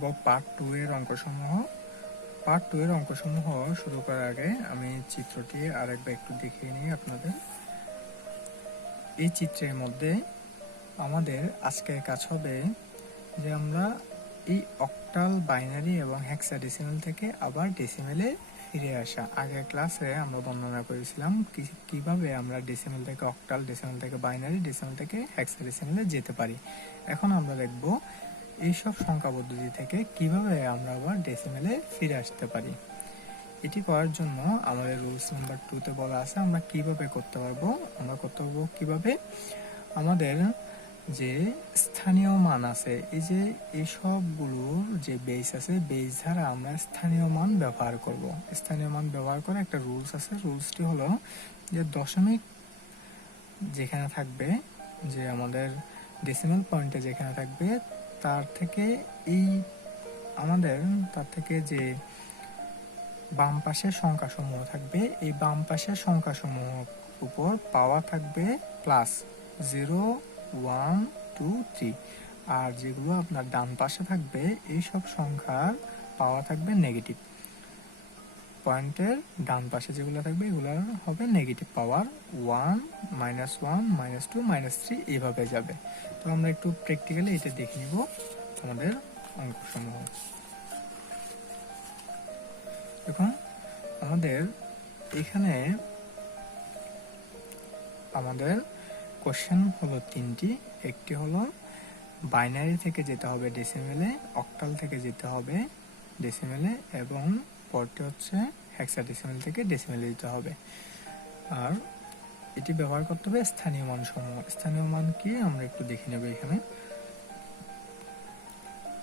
করব পার্ট 2 এর অঙ্কসমূহ। পার্ট 2 এর অঙ্কসমূহ শুরু করার আগে আমি চিত্রটি আরেকবার একটু দেখিয়ে নিই আপনাদের। এই চিত্রের মধ্যে আমাদের আজকের কাজ হবে যে আমরা এই অক্টাল, বাইনারি এবং হেক্সাডেসিমাল থেকে আবার ডেসিমেলে ফিরে আসা। আগের ক্লাসে আমরা বর্ণনা করেছিলাম কিভাবে আমরা ডেসিমেল থেকে অক্টাল, ডেসিমেল থেকে বাইনারি, ডেসিমেল থেকে হেক্সাডেসিমালে যেতে পারি। এখন আমরা দেখব এইসব সংখ্যা পদ্ধতি থেকে কিভাবে আমরা আবার ডেসিমেলে ফিরে আসতে পারি। এটি করার জন্য আমাদের রুলস নাম্বার 2 বলা আছে আমরা কিভাবে করতে পারবো। আমরা করতে পারবো কিভাবে, আমাদের যে স্থানীয় মান আছে, এই যে এই সবগুলোর যে বেস আছে, বেস দ্বারা আমরা স্থানীয় মান ব্যবহার করব। স্থানীয় মান ব্যবহার করে একটা রুলস আছে, রুলসটি হলো যে দশমিক যেখানে থাকবে, যে আমাদের ডেসিমাল পয়েন্টে যেখানে থাকবে, তার থেকে যে বাম পাশের সংখ্যাসমূহ থাকবে, এই বাম পাশের সংখ্যাসমূহ উপর পাওয়া থাকবে প্লাস 0, 1, 2, 3, আর যেগুলো আপনার ডান পাশে থাকবে এই সব সংখ্যার পাওয়া থাকবে নেগেটিভ। পয়েন্টের ডান পাশে যেগুলো থাকবে এগুলো হবে নেগেটিভ পাওয়ার, 1, -1, -2, -3 এইভাবে যাবে। তো আমরা একটু প্র্যাকটিক্যালি এটা দেখে নিব আমাদের অঙ্কসমূহ। দেখুন আমাদের এখানে আমাদের কোশ্চেন হলো তিনটি। একটি হলো বাইনারি থেকে যেতে হবে ডেসিমেলে, অক্টাল থেকে যেতে হবে ডেসিমেলে, এবং পরটি হচ্ছে হেক্সাডেসিমেল থেকে ডেসিমেলে যেতে হবে। আর এটি ব্যবহার করতে হবে স্থানীয় মান সমূহ। স্থানীয় মান কি আমরা একটু দেখে নেব। এখানে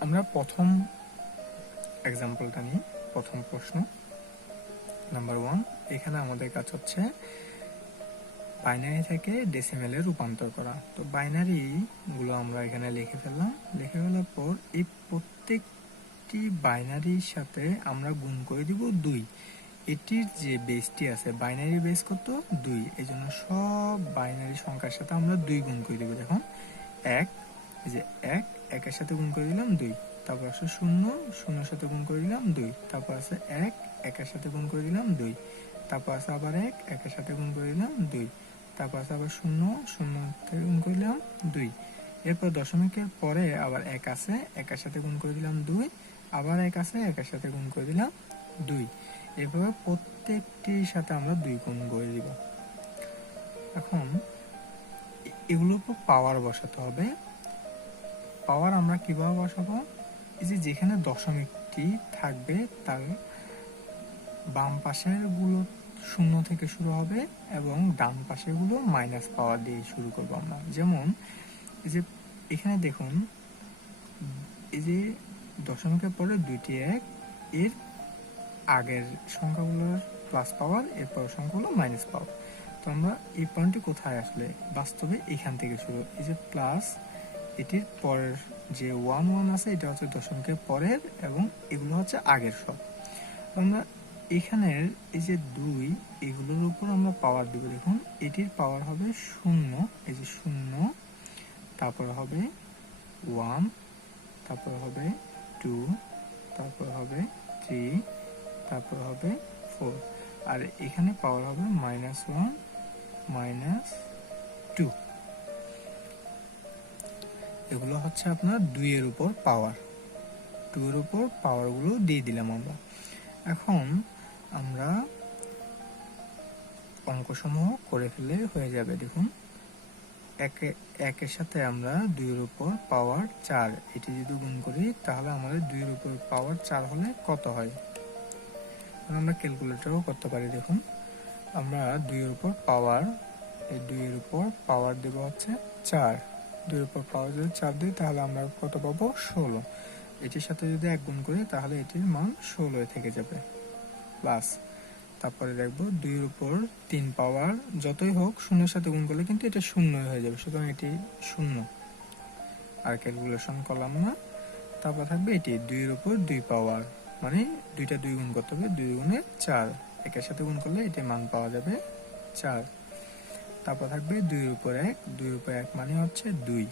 আমরা প্রথম এক্সাম্পলটা নিই, প্রথম প্রশ্ন নাম্বার 1। এখানে আমাদের কাজ হচ্ছে বাইনারি থেকে ডেসিমেলে রূপান্তর করা। তো বাইনারি গুলো আমরা এখানে লিখে ফেললাম। লিখে ফেলার পর এই প্রত্যেকটি বাইনারির সাথে আমরা গুণ করে দিব 2। এটির যে বেসটি আছে, বাইনারি বেস কত 2, এই জন্য সব বাইনারি সংখ্যার সাথে আমরা 2 গুণ করে দিব। দেখুন 1, এই যে 1 এর সাথে গুণ করে দিলাম 2, তারপর আছে 0, 0 সাথে গুণ করে দিলাম 2, তারপর আছে 1 এর সাথে গুণ করে দিলাম 2, তারপর আছে আবার 1 এর সাথে গুণ করে দিলাম 2, তারপর আছে আবার 0, 0 থেকে গুণ করে দিলাম 2, এরপর দশমিকের পরে আবার 1 আছে, 1 এর সাথে গুণ করে দিলাম 2, আবার 1 আছে, 1 এর সাথে গুণ করে দিলাম 2। এভাবে প্রত্যেকটির সাথে আমরা 2 গুণ করে দিব। এখন এগুলোর উপর পাওয়ার বসাতে হবে। পাওয়ার আমরা কিভাবে বসাবো, এই যে যেখানে দশমিকটি থাকবে তার বাম পাশের গুলো 0 থেকে শুরু হবে এবং ডান পাশের গুলো মাইনাস পাওয়ার দিয়ে শুরু করবো আমরা। যেমন এই যে এখানে দেখুন, এই যে দশমিকের পরে 2টি 1, এর আগের সংখ্যাগুলোর প্লাস পাওয়ার, এরপর সংখ্যাগুলো মাইনাস পাওয়ার। তো আমরা এই পয়েন্টটি কোথায় আসলে, বাস্তবে এখান থেকে শুরু। এই যে প্লাস, এটির পরের যে 1, 1 আছে এটা হচ্ছে দশমিকের পরের, এবং এগুলো হচ্ছে আগের সব। আমরা এখানের এই যে 2, এগুলোর উপর আমরা পাওয়ার দিব। দেখুন এটির পাওয়ার হবে 0, এই যে 0, তারপর হবে 1, তারপর হবে 2, তারপর হবে 3, তারপর হবে 4, আর এখানে পাওয়ার হবে -1, -2। এগুলো হচ্ছে আপনার 2 এর উপর পাওয়ার। 2 এর উপর পাওয়ারগুলো দিয়ে দিলাম আমরা। এখন আমরা অঙ্কসমূহ করে ফেলে হয়ে যাবে। দেখুন একের সাথে আমরা 2 এর উপর পাওয়ার 4 এটি যদি গুণ করি তাহলে আমাদের 2 এর উপর পাওয়ার 4 হলে কত হয়, আমরা ক্যালকুলেটরও করতে পারি। দেখুন আমরা 2 এর উপর পাওয়ার, এই 2 এর উপর পাওয়ার দেব হচ্ছে 4। 2 এর উপর পাওয়ার যদি 4 দিই তাহলে আমরা কত পাবো, 16। এটির সাথে যদি 1 গুণ করি তাহলে এটির মান 16 থেকে যাবে, প্লাস তারপরে দেখবো 2 এর উপর 3 পাওয়ার, যতই হোক 0 এর সাথে গুণ করলে কিন্তু এটা 0 হয়ে যাবে, সুতরাং এটি 0, আর ক্যালকুলেশন করলাম না। তারপর থাকবে এটি 2 এর উপর 2 পাওয়ার, মানে 2টা 2 গুণ করতে হবে, 2 গুণে 4, একের সাথে গুণ করলে এটি মান পাওয়া যাবে 4। তারপর থাকবে 2 এর উপর 1, 2 এর উপর 1 মানে হচ্ছে 2,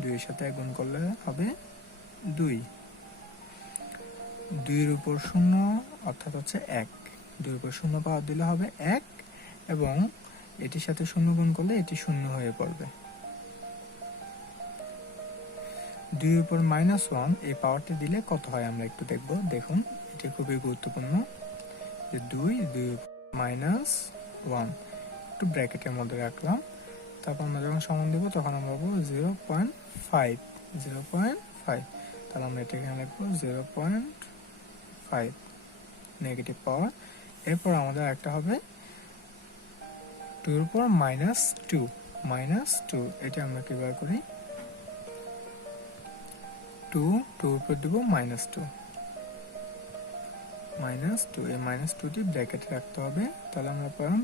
2 এর সাথে 1 গুণ করলে হবে 2, 2 এর উপর 0 অর্থাৎ হচ্ছে 1, 2 এর উপর 0 পাওয়ার দিলে হবে 1 এবং এটির সাথে 0 গুণ করলে এটি 0 হয়ে পড়বে। 2 এর উপর -1 এই পাওয়ারটি দিলে কত হয় আমরা একটু দেখব। দেখুন এটি খুবই গুরুত্বপূর্ণ যে 2 -1 একটু ব্র্যাকেটের মধ্যে রাখলাম, তারপর আমরা যখন সমান দেব তখন আমরা বলবো 0.5, তাহলে আমরা এটা এখানে লিখবো 0.5 নেগেটিভ পাওয়ার। এরপর আমাদের একটা হবে 2 এর উপর -2, এটা আমরা কিভাবে করি, 2 এর উপর দেব -2, এই -2টি ব্র্যাকেটে রাখতে হবে। তাহলে আমরা পেলাম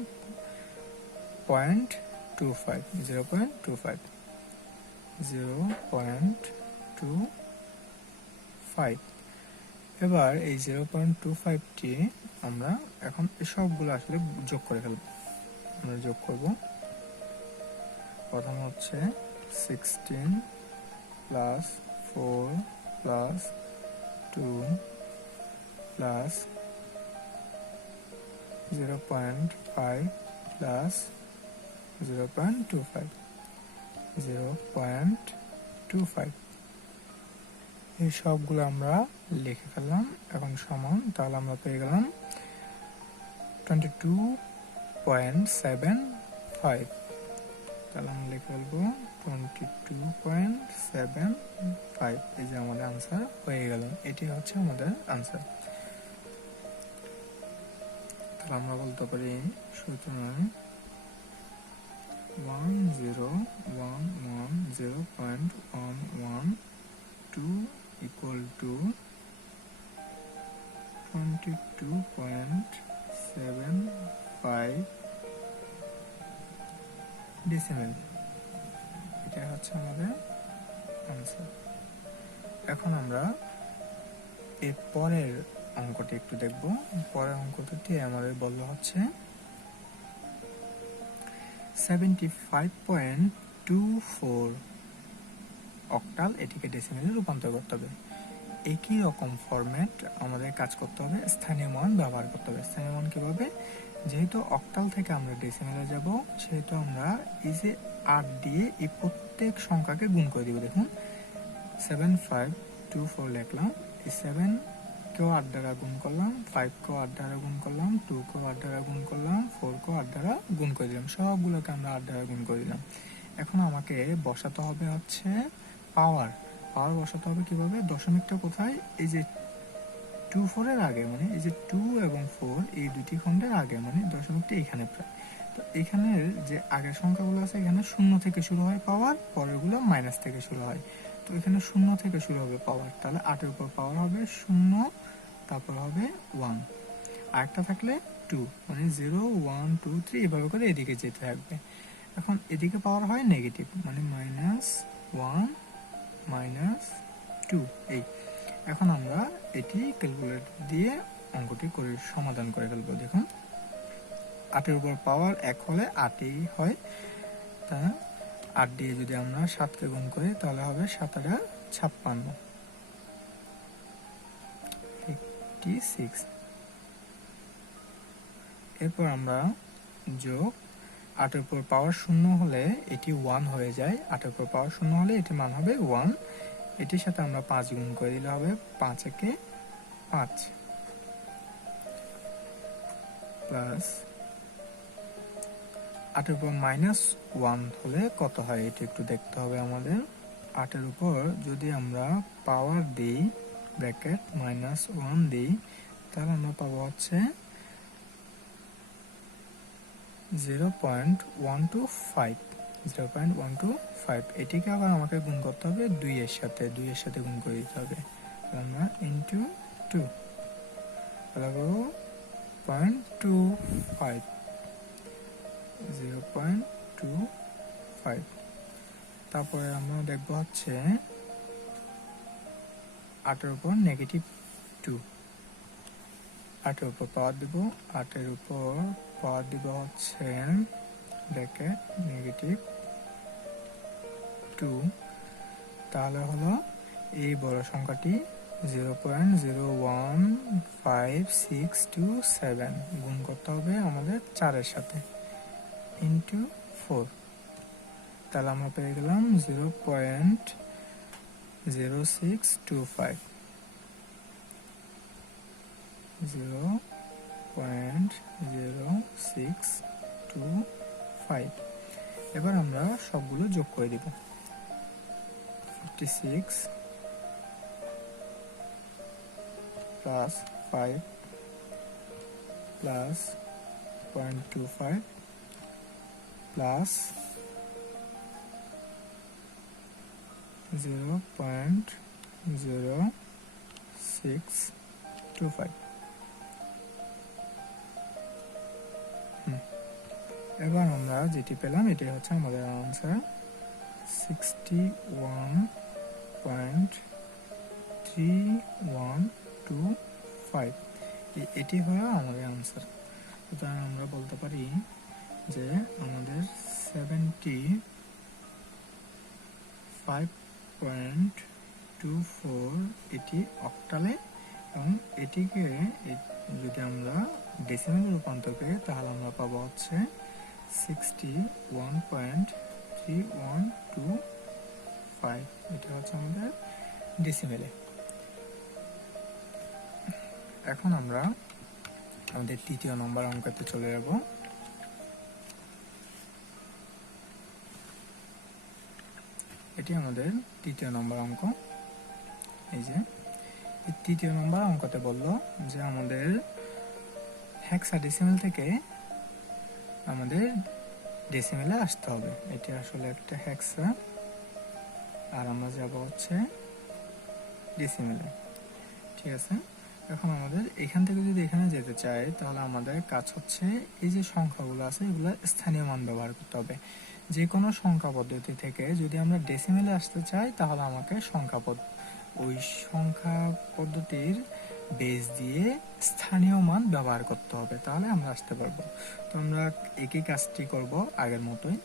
0.25। এবার এই 0.25টি আমরা এখন সবগুলো আসলে যোগ করে ফেলব। আমরা যোগ করব, প্রথম হচ্ছে 16 প্লাস 4 প্লাস 2 প্লাস 0.5 প্লাস 0.25 এই সবগুলো আমরা লিখে ফেললাম। এখন সমান, তাহলে আমরা পেয়ে গেলাম 22.75। তাহলে আমরা লিখে ফেলবো 22.75, এই যে আমাদের আনসার হয়ে গেল। এটি হচ্ছে আমাদের আনসার। তাহলে আমরা বলতে পারি সুতরাং 10110.112 equal to 22.75 ডেসিমেল। এটা হচ্ছে আমাদের আনসার। এখন আমরা এর পরের অঙ্কটি একটু দেখব। পরের অঙ্কটি আমাদের বলল হচ্ছে 75.24 অক্টাল, এটিকে ডেসিমেলে রূপান্তর করতে হবে। একই রকম ফরম্যাট আমাদের কাজ করতে হবে, স্থানীয় মান ব্যবহার করতে হবে। স্থানীয় মান কিভাবে, যেহেতু অক্টাল থেকে আমরা ডেসিমেলে যাব সেহেতু আমরা এই যে 8 দিয়ে এই প্রত্যেক সংখ্যাকে গুণ করে দিব। দেখুন 7524 লিখলাম, এই 7 কেও 8 দ্বারা গুণ করলাম, 5 কেও 8 দ্বারা গুণ করলাম, 2 কেও 8 দ্বারা গুণ করলাম, 4 কেও 8 দ্বারা গুণ করে দিলাম, সবগুলোকে আমরা 8 দ্বারা গুণ করে দিলাম। এখন আমাকে বসাতে হবে হচ্ছে পাওয়ার বসাতে হবে কিভাবে, দশমিকটা কোথায়, এই যে 24 এর আগে, মানে এই যে 2 এবং 4 এই দুটি খণ্ডের আগে, মানে দশমিকটা এখানে প্রায়। তো এখানের যে আগের সংখ্যাগুলো আছে এখানে 0 থেকে শুরু হয় পাওয়ার, পরেরগুলো মাইনাস থেকে শুরু হয়। তো এখানে 0 থেকে শুরু হবে পাওয়ার, তাহলে 8 এর উপর পাওয়ার হবে 0, তারপর হবে 1, আরেকটা থাকলে 2, মানে 0 1 2 3 এভাবে করে এদিকে যেতে থাকবে। এখন এদিকে পাওয়ার হয় নেগেটিভ, মানে -1 -2 এই। এখন আমরা এটি ক্যালকুলেটর দিয়ে অঙ্কটি করে সমাধান করে ফেলবো। দেখুন 8 এর উপর পাওয়ার 1 হলে 8ই হয়, তা 8 দিয়ে যদি আমরা 7কে গুণ করি তাহলে হবে 7 8 56, 86। এরপর আমরা যোগ, 8 এর উপর পাওয়ার 0 হলে এটি 1 হয়ে যায়, 8 এর উপর পাওয়ার 0 হলে এটি মান হবে 1, এটির সাথে আমরা 5 গুণ করে দিলে হবে 5 একে 5 প্লাস 8 এর উপর -1 হলে কত হয় এটি একটু দেখতে হবে আমাদের। 8 এর উপর যদি আমরা পাওয়ার দিই, ব্র্যাকেট -1 দিই, তাহলে আমরা পাবো হচ্ছে 0.125। এটিকে আবার আমাকে গুণ করতে হবে 2 এর সাথে, গুণ করে দিতে হবে। আমরা ইন্টু 2, তাহলে 0.25, 0.25। তারপরে আমরা দেখব হচ্ছে 8 এর উপর -2, 8 এর উপর পাওয়ার দিব, 8 এর উপর পাওয়ার দিব হচ্ছে ব্র্যাকেট -2, তাহলে হলো এই বড় সংখ্যাটি 0.01567 গুণ করতে হবে আমাদের 4-এর সাথে ইন্টু 4, তাহলে আমরা পেয়ে গেলাম 0.0625 0.0625। এবার আমরা সবগুলো যোগ করে দিব। 56 প্লাস 5 প্লাস 0.25 প্লাস 0.0625। এবার আমরা যেটি পেলাম এটি হচ্ছে আমাদের আনসার 61.3125। এটি হলো আমাদের আনসার। সুতরাং আমরা বলতে পারি যে আমাদের 75.24 এটি অক্টালে, এবং এটিকে যদি আমরা ডেসিমেলে রূপান্তর করি তাহলে আমরা পাবো হচ্ছে 61.3125। এটা হচ্ছে আমাদের ডেসিমেলে। এখন আমরা আমাদের তৃতীয় নম্বর অঙ্কতে চলে যাব। এটি আমাদের তৃতীয় নম্বর অঙ্ক। এই যে তৃতীয় নম্বর অঙ্কতে বলল যে আমাদের হেক্সাডেসিমেল থেকে আমাদের ডেসিমেলে আসতে হবে। এটি আসলে একটা হেক্সা, আর আমরা যাব হচ্ছে ডেসিমেলে। ঠিক আছে, এখন আমাদের এখান থেকে যদি এখানে যেতে চাই তাহলে আমাদের কাজ হচ্ছে এই যে সংখ্যাগুলো আছে এগুলো স্থানীয় মান ব্যবহার করতে হবে। যে কোনো সংখ্যা পদ্ধতি থেকে যদি আমরা ডেসিমেলে আসতে চাই তাহলে আমাকে ওই সংখ্যা পদ্ধতির বেস দিয়ে স্থানীয় মান ব্যবহার করতে হবে, তাহলে আমরা আসতে পারবো। তো আমরা একই কাজটি করব আগের মতোই।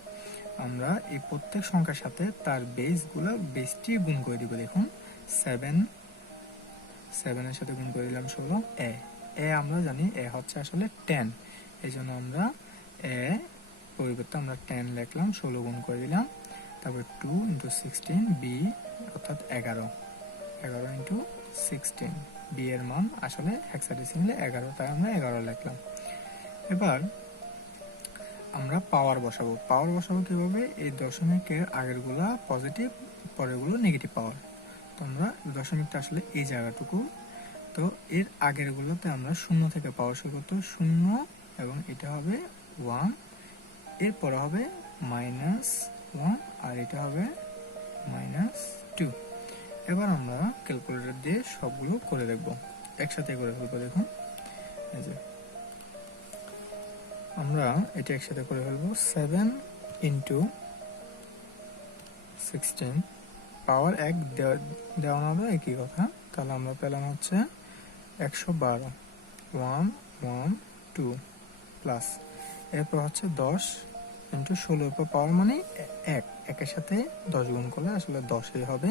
আমরা এই প্রত্যেক সংখ্যার সাথে তার বেসটি গুণ করে দিব। দেখুন 7 এর সাথে গুণ করে দিলাম 16। আমরা জানি এ হচ্ছে আসলে 10, এই জন্য আমরা পরিবর্তে আমরা 10 লিখলাম, 16 গুণ করে দিলাম। তারপর 2 × 16 বি অর্থাৎ 11 × 16। বি এর মান আসলে হেক্সাডেসিমেলে 11, তাই আমরা 11 লিখলাম। এবার আমরা পাওয়ার বসাবো কিভাবে? এই দশমিকের আগেরগুলা পজিটিভ, পরেরগুলো নেগেটিভ পাওয়ার। তো আমরা দশমিকটা আসলে এই জায়গাটুকু, তো এর আগেরগুলোতে আমরা 0 থেকে পাওয়ার শুরু করতে 0, এবং এটা হবে 1, এরপরে হবে -1, আর এটা হবে -2। এবার আমরা ক্যালকুলেটর দিয়ে সবগুলো করে দেখব, একসাথে করে ফেলবো। দেখুন এই যে আমরা এটা একসাথে করে ফেলবো। 7 × 16 পাওয়ার 1 দেওয়া না দেওয়া একই কথা, তাহলে আমরা পেলাম হচ্ছে 112, 1 1 2 প্লাস, এরপর হচ্ছে 10 × 16 উপর পাওয়ার মানে 1, একের সাথে 10 গুণ করলে আসলে 10ই হবে,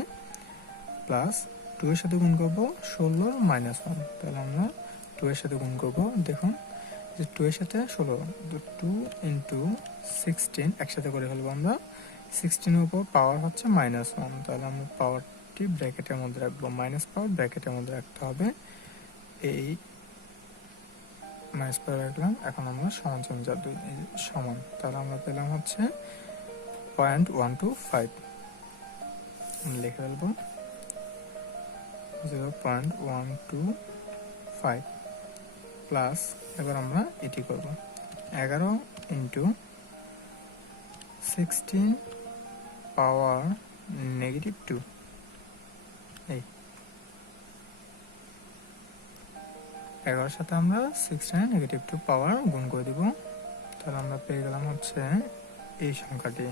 প্লাস 2 এর সাথে গুণ করবো 16 -1, তাহলে আমরা 2 এর সাথে গুণ করবো। দেখুন যে 2 এর সাথে 16, 2 × 16 একসাথে করে ফেলবো আমরা। 16 এর উপর পাওয়ার হচ্ছে -1, তাহলে আমরা পাওয়ারটি ব্র্যাকেটের মধ্যে রাখবো, মাইনাস পাওয়ার ব্র্যাকেটের মধ্যে রাখতে হবে। এই মাইনাস পাওয়ার রাখলাম। এখন আমরা সমান সমান, তাহলে আমরা পেলাম হচ্ছে 0.125। লিখে ফেলবো 0.125 প্লাস, এবার আমরা এটি করব 11 × 16 পাওয়ার -2। এই 11 সাথে আমরা 16 -2 পাওয়ার গুণ করে দিব, তাহলে আমরা পেয়ে গেলাম হচ্ছে এই সংখ্যাটি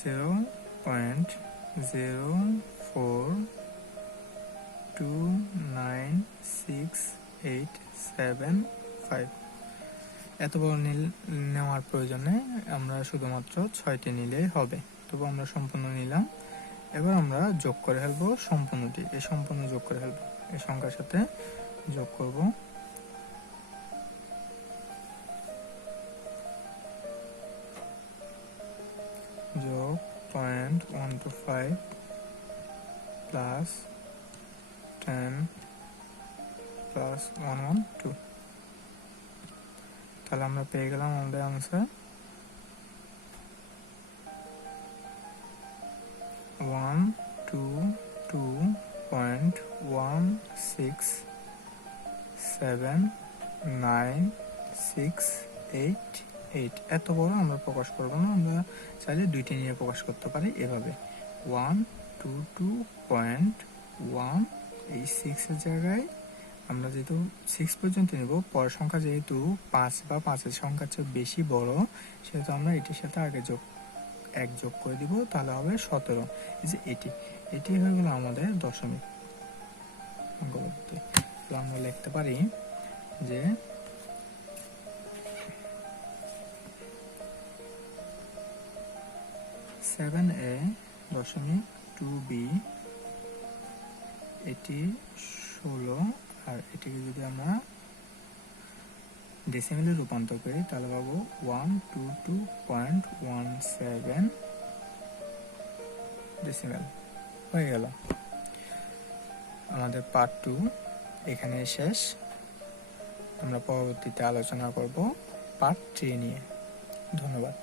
0.0429685। এত বড় নেওয়ার প্রয়োজনে আমরা শুধুমাত্র 6টি নিলেই হবে। তবু আমরা সম্পূর্ণ নিলাম। এবার আমরা যোগ করে ফেলবো সম্পূর্ণটি, এই সম্পূর্ণ যোগ করে ফেলবো, এই সংখ্যার সাথে যোগ করব। যোগ 0.125 প্লাস 10 প্লাস 112, তাহলে আমরা পেয়ে গেলাম আমাদের আনসার 122.1679688। এত বড় আমরা প্রকাশ করবো না, আমরা চাইলে দুইটি নিয়ে প্রকাশ করতে পারি এভাবে 122.1, এই 6 এর জায়গায় আমরা যেহেতু 6 পর্যন্ত নেব, পরের সংখ্যা যেহেতু 5 বা 5-এর সংখ্যার চেয়ে বেশি বড়, সেহেতু আমরা এটির সাথে আগে এক যোগ করে দিব, তাহলে হবে 17। এই যে এটি হয়ে গেল আমাদের দশমিক অঙ্ক পদ্ধতি। তো আমরা লিখতে পারি যে 7a দশমিক 2b, এটি 16, আর এটিকে যদি আমরা ডেসিমেলে রূপান্তর করি তাহলে পাবো 122.17 ডেসিমেল। হয়ে গেল আমাদের পার্ট 2 এখানে শেষ। আমরা পরবর্তীতে আলোচনা করব পার্ট 3 নিয়ে। ধন্যবাদ।